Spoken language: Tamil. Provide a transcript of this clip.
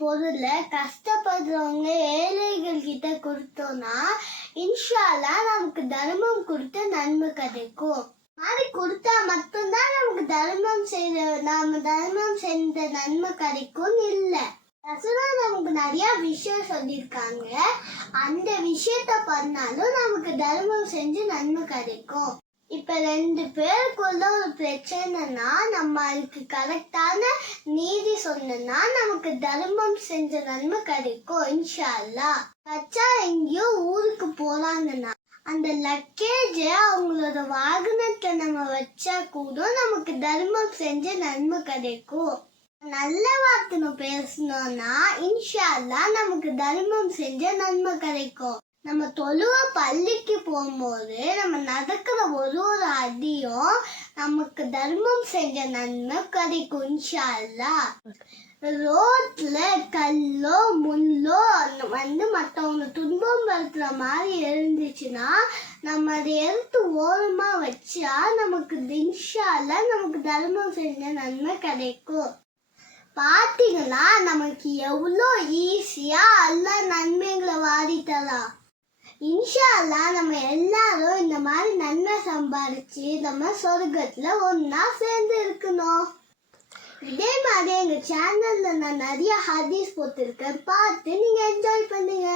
பொருளை கஷ்டப்படுறவங்க ஏழைகள் கிட்ட கொடுத்தோம்னா இன்ஷா அல்லாஹ் நமக்கு தர்மம் கொடுத்த நன்மை கிடைக்கும். மாதிரி கொடுத்தா மட்டும்தான் நமக்கு தர்மம் செஞ்ச நன்மை கிடைக்கும் இல்ல. ரசூலுல்லாஹ் நமக்கு நிறைய விஷயம் சொல்லியிருக்காங்க. அந்த விஷயத்த பண்ணாலும் நமக்கு தர்மம் செஞ்சு நன்மை கிடைக்கும். இப்ப 2 பேருக்குள்ள ஒரு பிரச்சனைனா நம்ம அதுக்கு கரெக்டான நீதி சொன்னா நமக்கு தர்மம் செஞ்ச நன்மை கிடைக்கும் இன்ஷா அல்லாஹ். கச்சா எங்கேயோ ஊருக்கு போறாங்கன்னா அந்த லக்கேஜ அவங்களோட வாகனத்தை நம்ம வச்சா கூட நமக்கு தர்மம் செஞ்ச நன்மை கிடைக்கும். நல்ல வார்த்தை பேசணும்னா இன்ஷா அல்லாஹ் நமக்கு தர்மம் செஞ்ச நன்மை கிடைக்கும். நம்ம தொழுவ பள்ளிக்கு போகும்போது நம்ம நடக்கிற ஒரு அடியும் நமக்கு தர்மம் செஞ்ச நன்மை கிடைக்கும் இன்ஷா அல்லாஹ். ரோட்ல கல்லோ முள்ளோ மற்றவங்க துன்பம் படுத்துற மாதிரி இருந்துச்சுன்னா நம்ம அதை எடுத்து ஓரமா வச்சா நமக்கு இன்ஷா அல்லாஹ் நமக்கு தர்மம் செஞ்ச நன்மை கிடைக்கும். பாத்தீங்களா நமக்கு எவ்வளோ ஈஸியா அல்லாஹ் நன்மைகளை வாரி தரலாம். இன்ஷா அல்லாஹ் நம்ம எல்லாரும் இந்த மாதிரி நன்மை சம்பாதிச்சு நம்ம சொர்க்கத்துல ஒன்னா சேர்ந்து இருக்கணும். இதே மாதிரி எங்க சேனல்ல நான் நிறைய ஹதீஸ் போட்டிருக்கேன், பார்த்து நீங்க என்ஜாய் பண்ணுங்க.